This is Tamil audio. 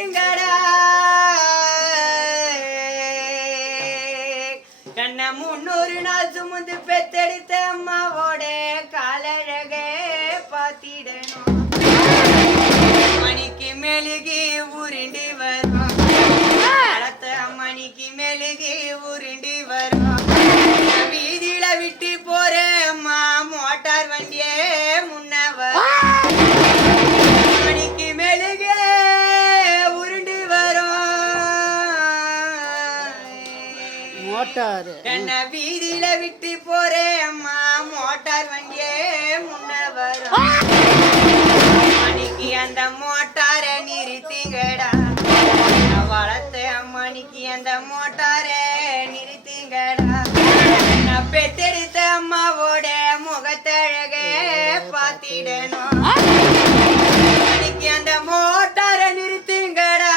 நிறுத்துங்கடா கண்ண 300 நாள் சுமந்து பெத்தெடுத்த அம்மாவோட காலழக பாத்திடணும் மணிக்கு மெழுகி உருண்டு வரும் மணிக்கு மெழுகி உருண்டு வரும் வீதியில விட்டு போறேன் அம்மா மோட்டார் வண்டியே முன்னவர் மணிக்கு மெழுகே உருண்டு வரும் மோட்டார் என்ன வீதியில விட்டு போறேன் அம்மா மோட்டார் வண்டியே முன்னவர் மணிக்கு அந்த மோட்டாரை நிறுத்திங்கடா வளர்த்த அம்மணிக்கு அந்த மோட்டாரை நிறுத்திங்கடா நான் பெத்தெடுத்த அம்மாவோட முகத்தழக பாத்திடணும் மணிக்கு அந்த மோட்டாரை நிறுத்துங்கடா